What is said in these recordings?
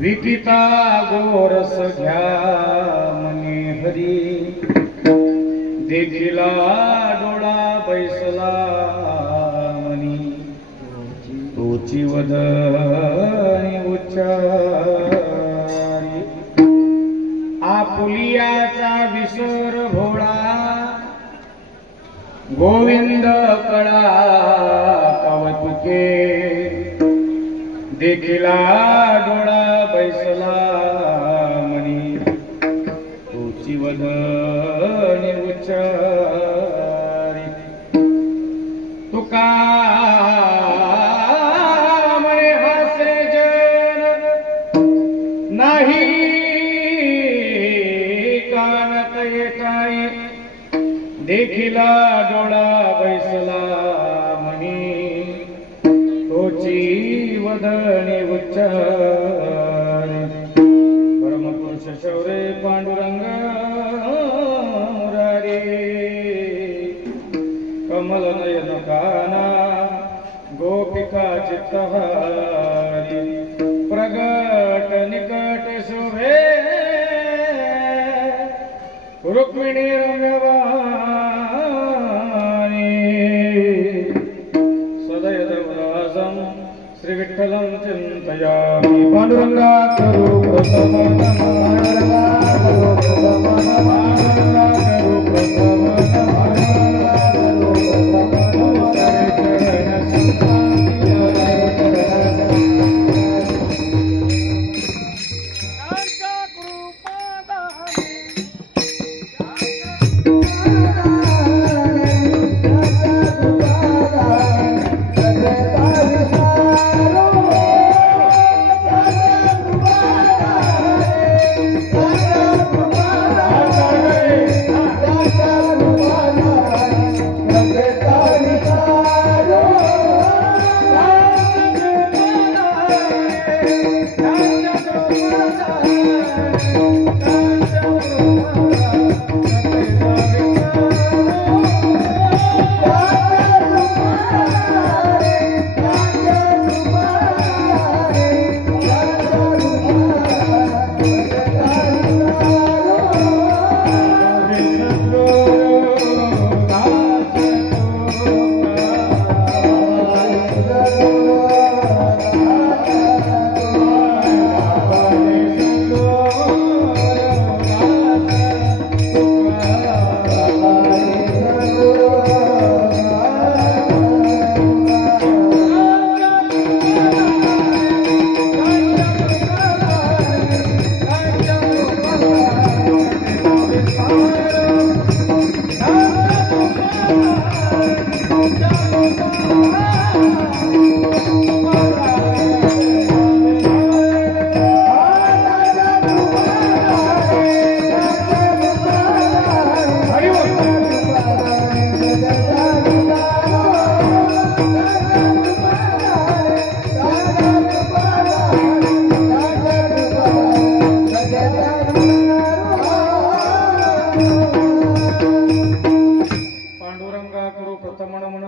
विकिता गोरस घ्या मनी हरी, देखिला डोळा बैसला मनी, तोची वदनी उच्चारी, आपुलियाचा विसर भोळा, गोविंद कळा कवतुके, देखिला डोळा बैसला मनी, तुची वदनी उच्चारी, तुका म्हणे हासे जन नाही कानत येताई, देखिला डोळा बैसला मनी, तोची वदनी उच्चारी, परमपुरुष शौर्य पांडुरंग मुरारी, कमल नयन काना गो गोपिका चित्तहारी प्रगट निकट शोभे रुक्मिणी रम्यवाणी सदयदवदासं श्री विठ्ठलं चिन्तयामि पांडुरंगा करो प्रथम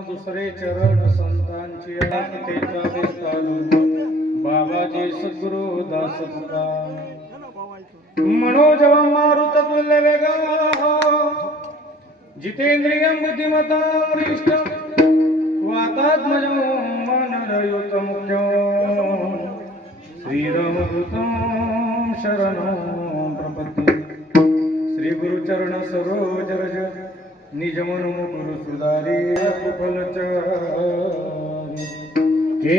दुसरे चरण संतांची तेचा विस्तारू बाबाजी सद्गुरु दास तुका मनोजवं मारुत तुल्य वेगं जितेंद्रियं बुद्धिमतां वरिष्ठं वातात्मजं मनरयुतं मुख्यं श्रीरामदूतं शरणं प्रपद्ये श्री गुरुचरण सरोज रज निज मन गुरु सुधारी कुफलचारी के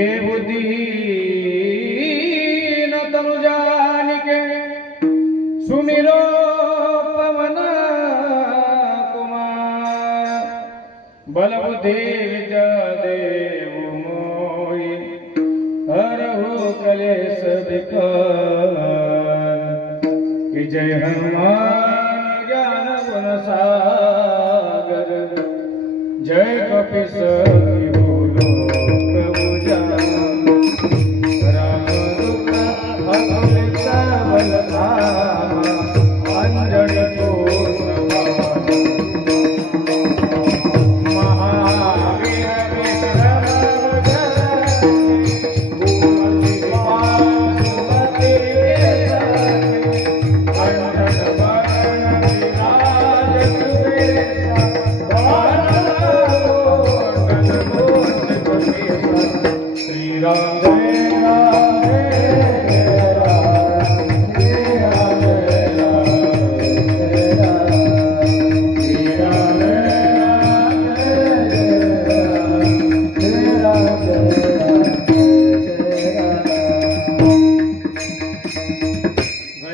बुद्धीन तनु जानिके सुमिरो पवन कुमार बल बुद्धि विद्या देव मोहि हरहु कलेश विकार कि जय हनुमान ज्ञान गुण सागर जय कपीस बोलो प्रभु जान राम दूत अतुलित बलधाम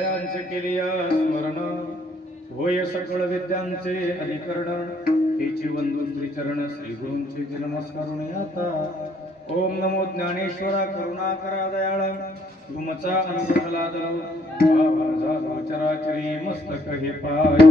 अंजनी होय सकळ विद्यांचे अधिकरण हेची वंदू श्री चरण श्री गुरूंचे नमस्कार आता ओम नमो ज्ञानेश्वरा करुणाकरा दयाळ तुमचा अनुग्रहला दरो भावा चराचरी मस्तक हे पाय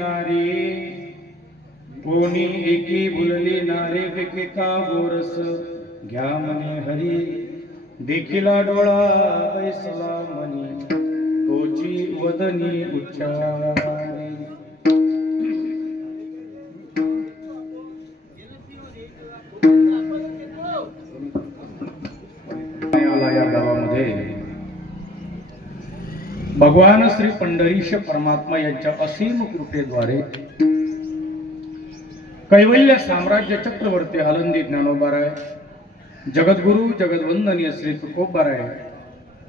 नारी कोणी एकी बोलली नारे विकेता गोरस घ्या म्हणे हरी देखिला डोळा बैसला मनी तोची वदनी उच्चारी. या गावामध्ये भगवान श्री पंढरीश परमात्मा यांच्या असीम कृपेद्वारे कैवल्य साम्राज्य चक्रवर्ती आनंदी ज्ञानोबाराय जगद्गुरु जगद्वंदनीय श्री तुकोबाराय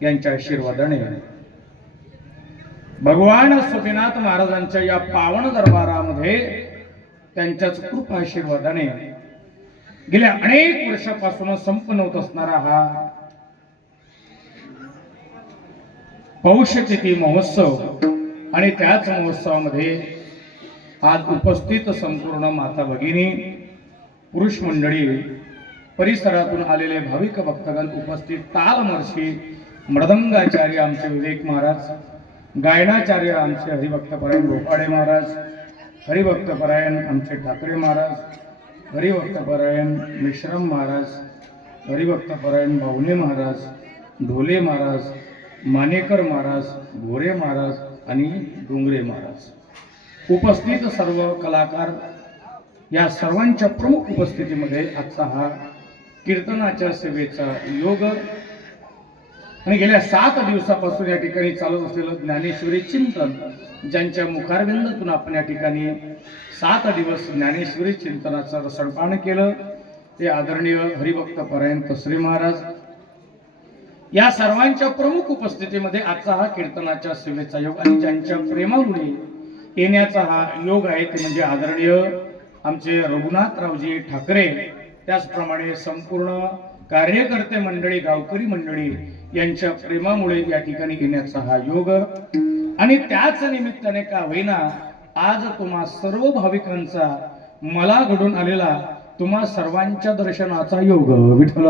यांच्या आशीर्वादाने भगवान स्वामीनाथ महाराजांच्या या पावन दरबारामध्ये त्यांच्याच कृपा आशीर्वादाने गेल्या अनेक वर्षापासून संपन्न होत असणारा हा पौष तिथी महोत्सव आणि त्याच महोत्सवामध्ये आज उपस्थित संपूर्ण माता भगिनी पुरुष मंडळी परिसरातून आलेले भाविक भक्तगण उपस्थित तालमर्षी मृदंगाचार्य आमचे विवेक महाराज, गायनाचार्य आमचे हरिभक्तपरायण गोपाळे महाराज, हरिभक्तपरायण आमचे ठाकरे महाराज, हरिभक्तपरायण मिश्रम महाराज, हरिभक्तपरायण बावणे महाराज, ढोले महाराज, मानेकर महाराज, भोरे महाराज आणि डोंगरे महाराज उपस्थित सर्व कलाकार या सर्वांच्या प्रमुख उपस्थितीमध्ये आजचा हा कीर्तनाच्या सेवेचा योग आणि गेल्या 7 दिवसापासून या ठिकाणी चालत असलेलं ज्ञानेश्वरी चिंतन ज्यांच्या मुखारविंदातून आपण या ठिकाणी 7 दिवस ज्ञानेश्वरी चिंतनाचं रसणपान केलं ते आदरणीय हरिभक्तपरायण तसरे महाराज या सर्वांच्या प्रमुख उपस्थितीमध्ये आजचा हा कीर्तनाच्या सेवेचा योग आणि ज्यांच्या प्रेमामुळे येण्याचा हा योग आहे ते म्हणजे आदरणीय आमचे रघुनाथरावजी ठाकरे, त्याचप्रमाणे संपूर्ण कार्यकर्ते मंडळी, गावकरी मंडळी यांच्या प्रेमामुळे या ठिकाणी येण्याचा हा योग आणि त्याच निमित्ताने का होईना आज तुम्हा सर्व भाविकांचा मला घडून आलेला तुम्हा सर्वांच्या दर्शनाचा योग विठ्ठल.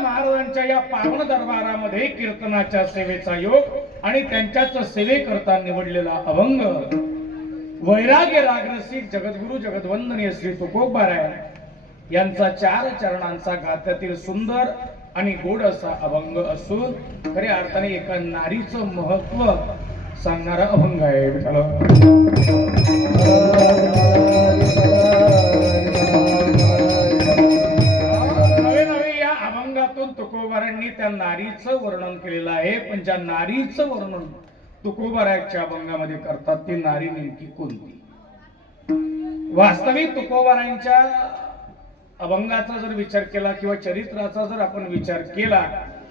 महाराजांच्या या पावन दरबारामध्ये कीर्तनाच्या सेवेचा योग आणि त्यांच्याच सेवेकरता निवडलेला अभंग वैराग्य रागरसिक जगद्गुरु जगद्वंदनीय श्री तुकोबाराय यांचा 4 चरणांचा गात्यातील सुंदर आणि गोड असा अभंग असून खऱ्या अर्थाने एका नारीचं महत्व सांगणारा अभंग आहे. नवे या अभंगातून तुकोबारांनी त्या नारीचं वर्णन केलेलं आहे, पण ज्या नारीचं वर्णन तुकोबाराच्या अभंगामध्ये करतात ती नारी नेमकी कोणती. वास्तविक तुकोबारांच्या अभंगाचा जर विचार केला किंवा चरित्राचा जर आपण विचार केला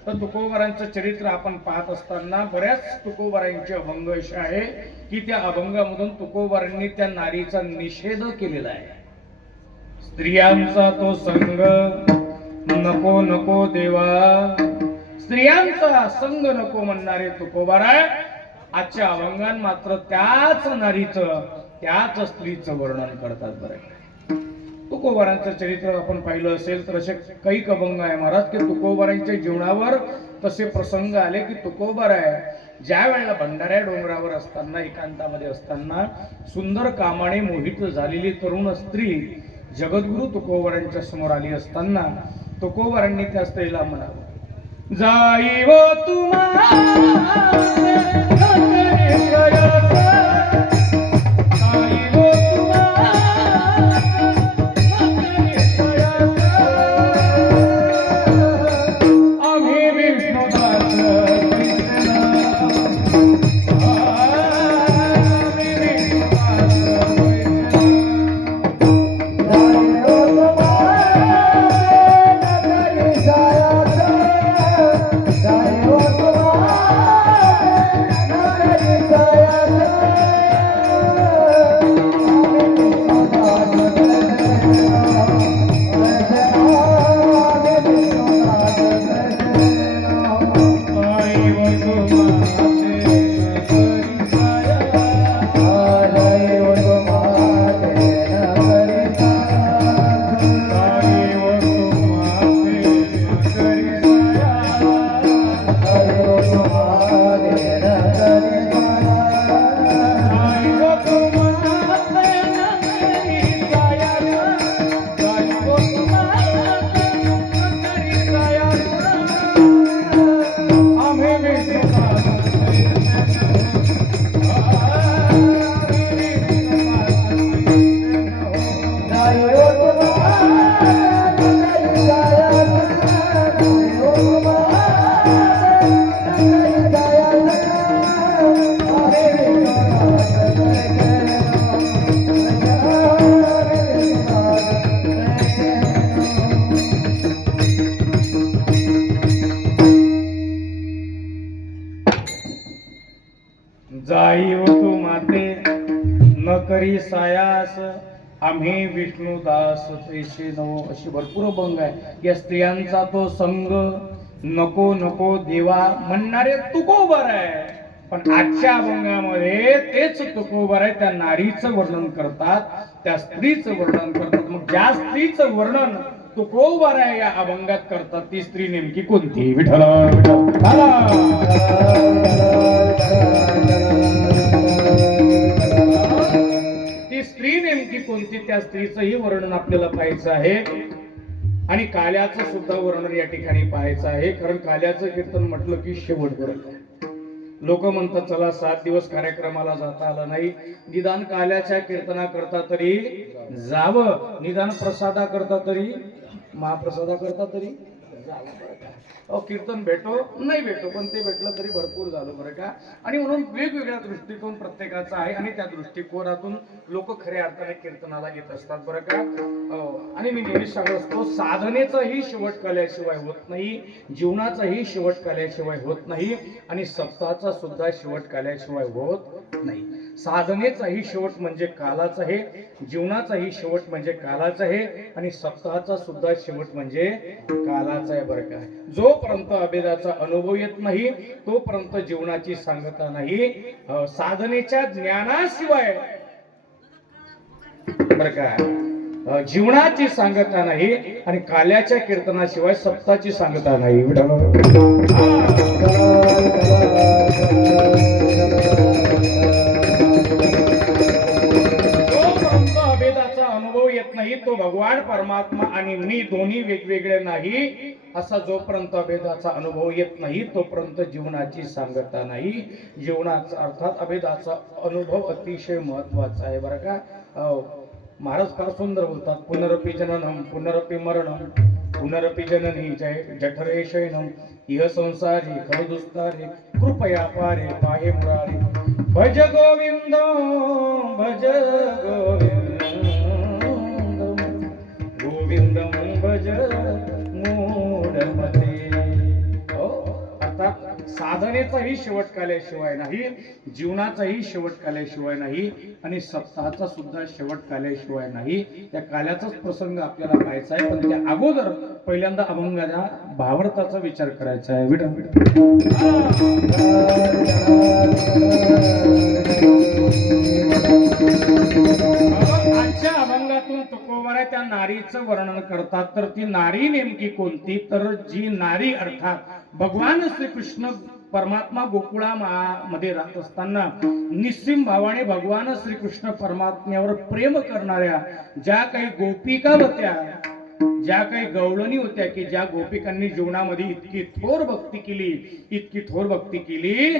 तर तुकोबारांचं चरित्र आपण पाहत असताना बऱ्याच तुकोबारांचे अभंग असे आहे की त्या अभंगामधून तुकोबारांनी त्या नारीचा निषेध केलेला आहे. स्त्रियांचा तो संग नको नको देवा, स्त्रियांचा संग नको म्हणणारे तुकोबाराय आजच्या अभंगात मात्र त्याच नारीचं त्याच स्त्रीचं वर्णन करतात. बरं, तुकोबारांचं चरित्र आपण पाहिलं असेल तर असे काही अभंग आहे महाराज की तुकोबारांच्या जीवनावर तसे प्रसंग आले की तुकोबाराय ज्या वेळेला भंडाऱ्या डोंगरावर असताना एकांतामध्ये असताना सुंदर कामाने मोहित झालेली तरुण स्त्री जगद्गुरु तुकोबारांच्या समोर आली असताना तुकोबारांनी त्या स्त्रीला म्हणावं, जाई व करी सायास आम्ही विष्णुदास तैसे नवो, अशी भरपूर अभंग आहे. या स्त्रियांचा तो संग नको नको देवा म्हणणारे तुकोबर आहे. पण आजच्या अभंगामध्ये तेच तुकोबर आहे, त्या नारीचं वर्णन करतात, त्या स्त्रीचं वर्णन करतात. मग ज्या स्त्रीचं वर्णन तुकोबर आहे या अभंगात करतात ती स्त्री नेमकी कोणती? विठ्ठल ती स्त्री नेमकी कोणती, त्या स्त्रीचंही वर्णन आपल्याला पाहायचं आहे. आणि काल्याचं सुद्धा वर्णन या ठिकाणी पाहायचं आहे. कारण काल्याचं कीर्तन म्हटलं की शेवट बरं. लोक म्हणतात चला 7 दिवस कार्यक्रमाला जाता आलं नाही, निदान काल्याच्या कीर्तना करता तरी जावं, निदान प्रसादा करता तरी, महाप्रसादा करता तरी जावं. कीर्तन भेटो नाही भेटो पण ते भेटलं तरी भरपूर झालं बरं का. आणि म्हणून वेगवेगळ्या दृष्टिकोन प्रत्येकाचा आहे आणि त्या दृष्टिकोनातून लोक खऱ्या अर्थाने कीर्तनाला येत असतात बरं का. आणि मी नेहमी सांगत असतो, साधनेचाही शेवट काल्याशिवाय होत नाही, जीवनाचाही शेवट काल्याशिवाय होत नाही आणि सप्ताहाचा सुद्धा शेवट काल्याशिवाय होत नाही. साधनेचाही शेवट म्हणजे कालाच आहे, जीवनाचाही शेवट म्हणजे कालाच आहे आणि सप्ताहाचा सुद्धा शेवट म्हणजे कालाच आहे बरं का. जोपर्यंत अभेदाचा अनुभव येत नाही तोपर्यंत जीवनाची सांगता नाही. साधनेच्या ज्ञानाशिवाय बरं का जीवनाची सांगता नाही आणि काल्याच्या कीर्तनाशिवाय सप्ताहाची सांगता नाही. अनुभव येत नाही तो भगवान परमात्मा आणि मी दोन्ही वेगवेगळे नाही असा जोपर्यंत अभेदाचा अनुभव येत नाही तोपर्यंत जीवनाची सांगता नाही. जीवनाचा अर्थात अभेदाचा अनुभव अतिशय महत्वाचा आहे बरं का. महाराज फार सुंदर बोलतात, पुनरपि जननम पुनरपि मरणम पुनरपि जननी जय जठरे शयनम इह संसारी खलु दुस्तारे कृपया पारे पाहे मुरारी भज गोविंद भज गोविंदम भज मूढमते. अर्थात साधनेचाही शेवट काल्याशिवाय नाही, जीवनाचाही शेवट काल्याशिवाय नाही आणि सप्ताहाचा सुद्धा शेवट काल्याशिवाय नाही. त्या काल्याचाच प्रसंग आपल्याला पाहायचा आहे. पण त्या अगोदर पहिल्यांदा अभंगाच्या भावार्थाचा विचार करायचा आहे. आजच्या अभंगातून तुकोबारा त्या नारीचं वर्णन करतात. तर ती नारी नेमकी कोणती? तर जी नारी अर्थात भगवान श्रीकृष्ण परमात्मा गोकुळामध्ये राहत असताना निस्सीम भावाने भगवान श्रीकृष्ण परमात्म्यावर प्रेम करणाऱ्या ज्या काही गोपिका होत्या, ज्या काही गवळणी होत्या की ज्या गोपिकांनी जीवनामध्ये इतकी थोर भक्ती केली, इतकी थोर भक्ती केली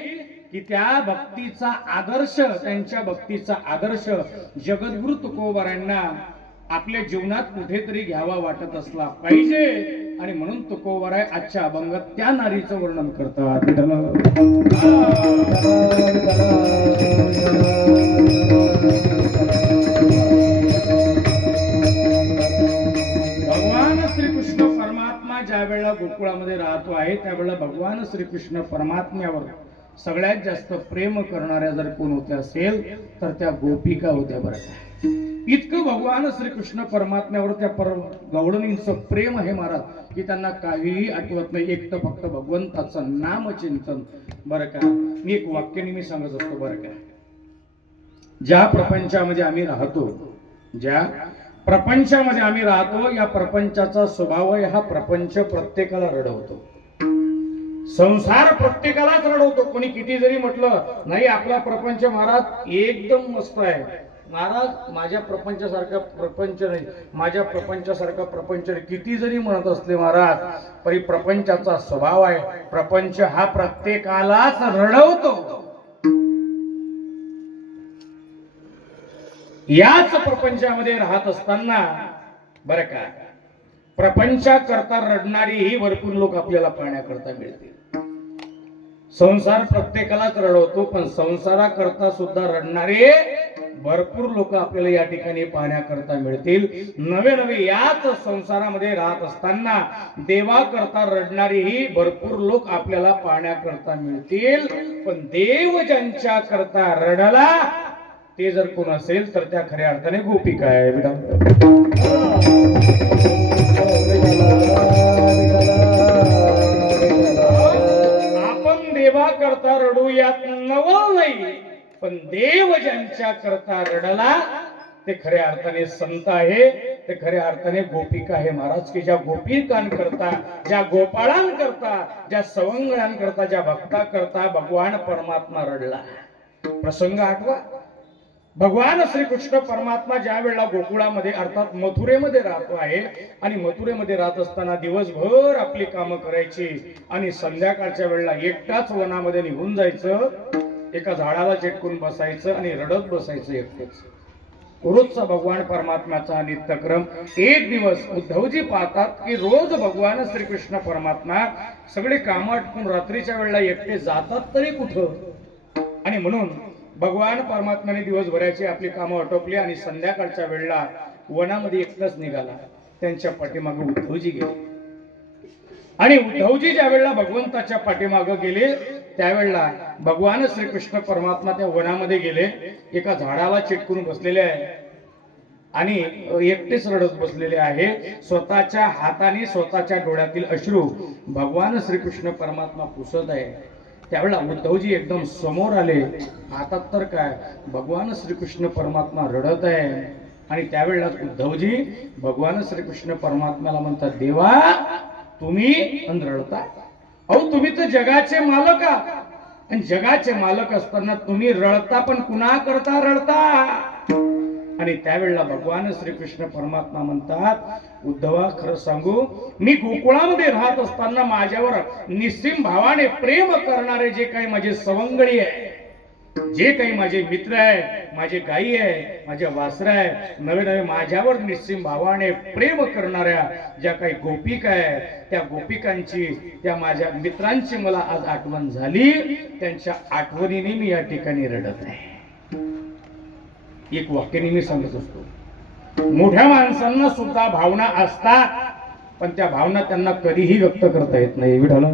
की त्या भक्तीचा आदर्श, त्यांच्या भक्तीचा आदर्श जगद्गुरु तुकोबारांना आपल्या जीवनात कुठेतरी घ्यावा वाटत असला पाहिजे. आणि म्हणून तुकोबाराय आजच्या अभंगात त्या नारीचं वर्णन करतात. भगवान श्रीकृष्ण परमात्मा ज्या वेळेला गोकुळामध्ये राहतो आहे त्यावेळेला भगवान श्रीकृष्ण परमात्म्यावर सगळ्यात जास्त प्रेम करणाऱ्या जर कोण होत्या असेल तर त्या गोपिका होत्या बरं का. इतकं भगवान श्रीकृष्ण परमात्म्यावर त्या गवळणींचं प्रेम आहे महाराज की त्यांना काहीही आठवत नाही, एक तर फक्त भगवंताचं नामचिंतन बरं का. मी एक वाक्याने मी सांगत असतो बरं का. ज्या प्रपंचामध्ये आम्ही राहतो, ज्या प्रपंचामध्ये आम्ही राहतो या प्रपंचाचा स्वभाव आहे, हा प्रपंच प्रत्येकाला रडवतो. संसार प्रत्येकालाच रडवतो. कोणी किती जरी म्हटलं नाही आपला प्रपंच महाराज एकदम मस्त आहे, महाराज माझ्या प्रपंचासारखा प्रपंच नाही, माझ्या प्रपंचासारखा प्रपंच नाही, किती जरी म्हणत असले महाराज तरी प्रपंचाचा स्वभाव आहे, प्रपंच हा प्रत्येकालाच रडवतो. याच प्रपंचामध्ये राहत असताना बरं का प्रपंचाकरता रडणारी भरपूर लोक आपल्याला पाहण्याकरता मिळतील. संसार प्रत्येकालाच रडवतो पण संसाराकरता सुद्धा रडणारे भरपूर लोक आपल्याला या ठिकाणी पाहण्याकरता मिळतील. नवे नवे याच संसारामध्ये राहत असताना देवाकरता रडणारीही भरपूर लोक आपल्याला पाहण्याकरता मिळतील. पण देव ज्यांच्या करता रडला ते जर कोण असेल तर त्या खऱ्या अर्थाने गोपिका आहे बेटा. आपण देवा करता रडू यात नवल नाही, पण देव ज्यांच्या करता रडला ते खऱ्या अर्थाने संत आहे, ते खऱ्या अर्थाने गोपिका आहे महाराज. की ज्या गोपिकांकरता, ज्या गोपाळांकरता, ज्या सवंगळांकरता, ज्या भक्ताकरता भगवान परमात्मा रडला. प्रसंग आठवा. भगवान श्रीकृष्ण परमात्मा ज्या वेळेला गोकुळामध्ये अर्थात मथुरेमध्ये राहतो आहे आणि मथुरेमध्ये राहत असताना दिवसभर आपली कामं करायची आणि संध्याकाळच्या वेळेला एकटाच वनामध्ये निघून जायचं, एका झाडाला चिटकून बसायचं आणि रडत बसायचं एकटेच. रोजचा भगवान परमात्म्याचा नित्यक्रम. एक दिवस उद्धवजी पाहतात की रोज भगवान श्रीकृष्ण परमात्मा सगळे कामं आटपून रात्रीच्या वेळेला एकटे जातात तरी कुठं, आणि म्हणून भगवान परमात्म्याने दिवसभराची आपली कामं आटोपली आणि संध्याकाळच्या वेळेला वनामध्ये एकटाच निघाला. त्यांच्या पाठीमागे उद्धवजी गेले आणि उद्धवजी ज्या वेळेला भगवंताच्या पाठीमागे गेले त्यावेळेला भगवान श्रीकृष्ण परमात्मा त्या वनामध्ये गेले, एका झाडाला चिटकून बसलेले आहे आणि एकटेच रडत बसलेले आहे. स्वतःच्या हाताने स्वतःच्या डोळ्यातील अश्रू भगवान श्रीकृष्ण परमात्मा पुसत आहे. त्यावेळेला उद्धवजी एकदम समोर आले. हातात तर काय, भगवान श्रीकृष्ण परमात्मा रडत आहे. आणि त्यावेळेला उद्धवजी भगवान श्रीकृष्ण परमात्म्याला म्हणतात, देवा तुम्ही रडता? अहो तुम्ही तर जगाचे मालक आहात, आणि जगाचे मालक असताना तुम्ही रडता, पण कुणा करता रडता? आणि त्यावेळेला भगवान श्रीकृष्ण परमात्मा म्हणतात, उद्धवा खरं सांगू, मी गोकुळामध्ये राहत असताना माझ्यावर निस्सीम भावाने प्रेम करणारे जे काही माझे सवंगडी आहे, जे काही माझे मित्र आहे, माझे गायी आहे, माझ्या वासरा आहे, नवे नवे माझ्यावर निस्सीम भावाने प्रेम करणाऱ्या ज्या काही गोपिका आहे, त्या गोपिकांची, त्या माझ्या मित्रांची मला आज आठवण झाली. त्यांच्या आठवणीने मी या ठिकाणी रडत आहे. एक वाक्याने मी सांगत असतो, मोठ्या माणसांना सुद्धा भावना असतात, पण त्या भावना त्यांना कधीही व्यक्त करता येत नाही. विठाला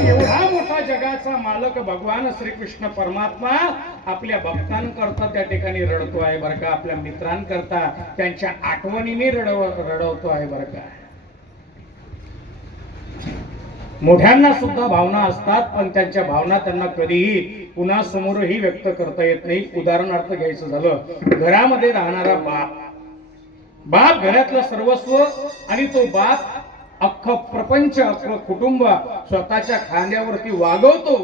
एवढा मोठा जगाचा मालक भगवान श्रीकृष्ण परमात्मा आपल्या भक्तांकरता त्या ठिकाणी रडतो आहे बरं का, आपल्या मित्रांकरता त्यांच्या आठवणीने रडवतो आहे बरं का. मोठ्यांना सुद्धा भावना असतात, पण त्यांच्या भावना त्यांना कधीही पुन्हा समोरही व्यक्त करता येत नाही. उदाहरणार्थ घ्यायचं झालं, घरामध्ये राहणारा बाप घरातलं सर्वस्व, आणि तो बाप अख्खं प्रपंच, अख्खं कुटुंब स्वतःच्या खांद्यावरती वागवतो,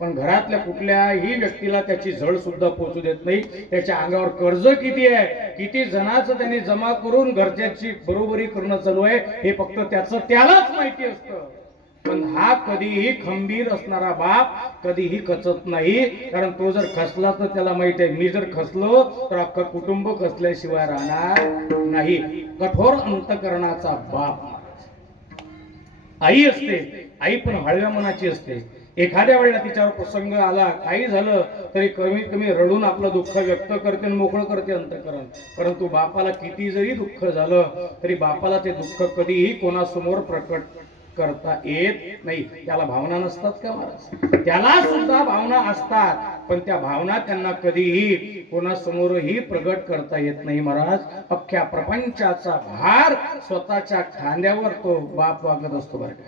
पण घरातल्या कुठल्याही व्यक्तीला त्याची झळ सुद्धा पोचू देत नाही. त्याच्या अंगावर कर्ज किती आहे, किती जणांचं त्याने जमा करून घरच्याची बरोबरी करणं चालू आहे, हे फक्त त्यालाच माहिती असतं. पण हा कधीही खंबीर असणारा बाप कधीही खचत नाही, कारण तो जर खचला तर त्याला माहित आहे, मी जर खचलो तर अख्खं कुटुंब खचल्याशिवाय राहणार नाही. कठोर अंतकरणाचा बाप. आई असते, आई पण हळव्या मनाची असते. एखाद्या वेळेला तिच्यावर प्रसंग आला, काही झालं तरी कमीत कमी रडून आपलं दुःख व्यक्त करते आणि मोकळं करते अंतकरण. परंतु बापाला किती जरी दुःख झालं तरी बापाला ते दुःख कधीही कोणासमोर प्रकट करता येत नाही. त्याला भावना नसतात का महाराज? त्याला सुद्धा भावना असतात, पण त्या भावना त्यांना कधीही कोणासमोरही प्रगट करता येत नाही महाराज. अख्ख्या प्रपंचाचा भार स्वतःच्या खांद्यावर तो बाप वागत असतो बरं का.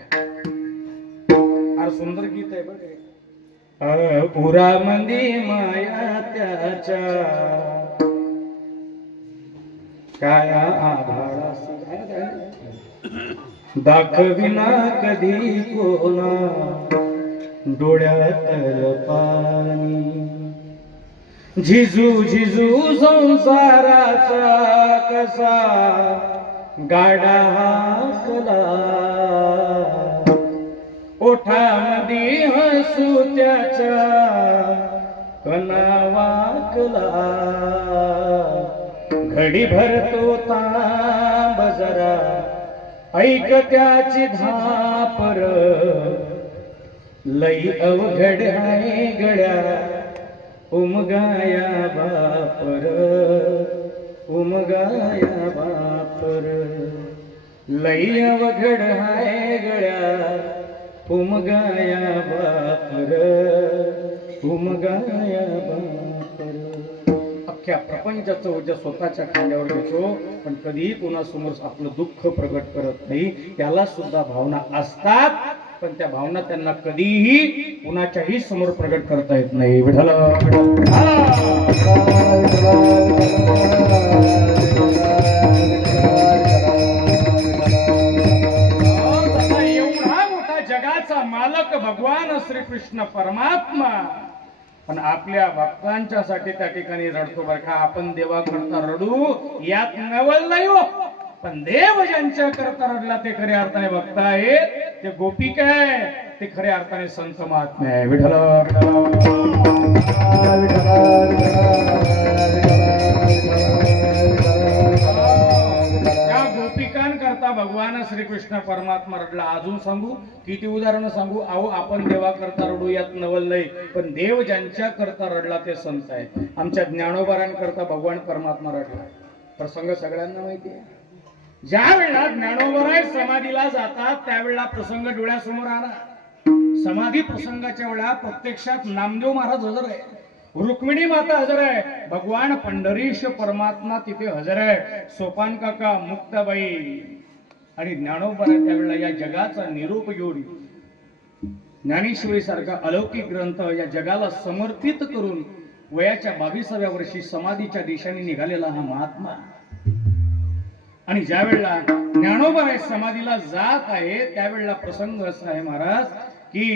फार सुंदर गीत आहे बरं. पुरा मंदी माया त्याच्या काय आभाळा दाखविना कधी कोणा डोळ्यातल पाणी, झिजू झिजू संसाराचा कसा गाडा हाकला, ओठामध्ये हसू त्याच्या कणा वाकला, घडी भरतो तांब जरा ऐक त्याची धापर, लई अवघड आहे गड्या उमगाया बापर, उमगाया बापर, लई अवघड आहे गड्या उमगाया बापर उमगाया बापर. अख्ख्या प्रपंचाचं ओझं स्वतःच्या खांद्यावर घेतो, पण कधीही कोणासमोर आपलं दुःख प्रगट करत नाही. त्याला सुद्धा भावना असतात, पण त्या भावना त्यांना कधीही कुणाच्याही समोर प्रगट करता येत नाही. विठ्ठल एवढा मोठा जगाचा मालक भगवान श्रीकृष्ण परमात्मा पण आपल्या भक्तांच्यासाठी त्या ठिकाणी रडतो. बरं का, आपण देवा करता रडू यात नवल नाही हो, पण देव ज्यांच्या करता रडला ते खऱ्या अर्थाने भक्त आहेत, ते गोपिक आहे, ते खऱ्या अर्थाने संत महात्मे आहे. विठ्ठल त्या गोपिकांकरता भगवान श्रीकृष्ण परमात्मा रडला. अजून सांगू, किती उदाहरणं सांगू. अहो, आपण देवा करता रडू यात नवल नाही, पण देव ज्यांच्या करता रडला ते संत आहे. आमच्या ज्ञानोबारांकरता भगवान परमात्मा रडला. प्रसंग सगळ्यांना माहिती आहे. ज्या वेळेला ज्ञानोबराय समाधीला जातात त्यावेळेला प्रसंग डोळ्यासमोर आला. समाधी प्रसंगाच्या वेळा प्रत्यक्षात नामदेव महाराज हजर आहे, रुक्मिणी माता हजर आहे, भगवान पंढरीश परमात्मा तिथे हजर आहे, सोपान काका, मुक्ताबाई आणि ज्ञानोबराय त्यावेळेला या जगाचा निरोप घेऊन ज्ञानेश्वरी सारखा अलौकिक ग्रंथ या जगाला समर्पित करून वयाच्या 22व्या वर्षी समाधीच्या दिशेने निघालेला हा महात्मा. आणि ज्या वेळेला ज्ञानोबराय समाधीला जात आहे त्यावेळेला प्रसंग असा आहे महाराज की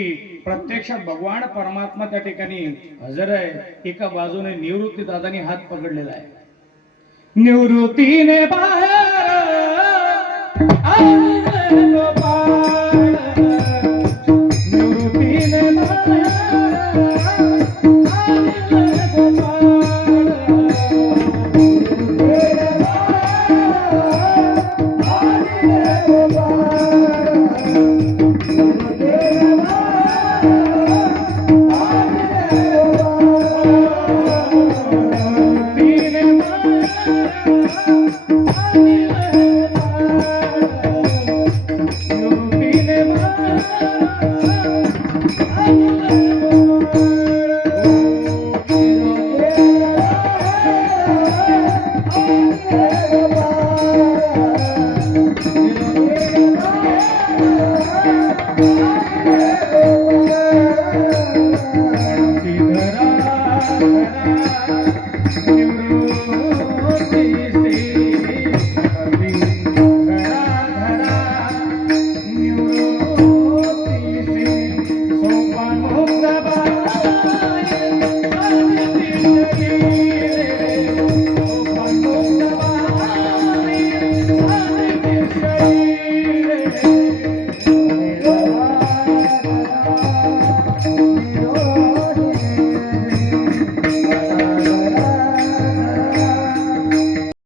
प्रत्यक्षात भगवान परमात्मा त्या ठिकाणी हजर आहे. एका बाजूने निवृत्ती दादानी हात पकडलेला आहे. निवृत्तीने बाहेर निवृत्तीने निवृत्ती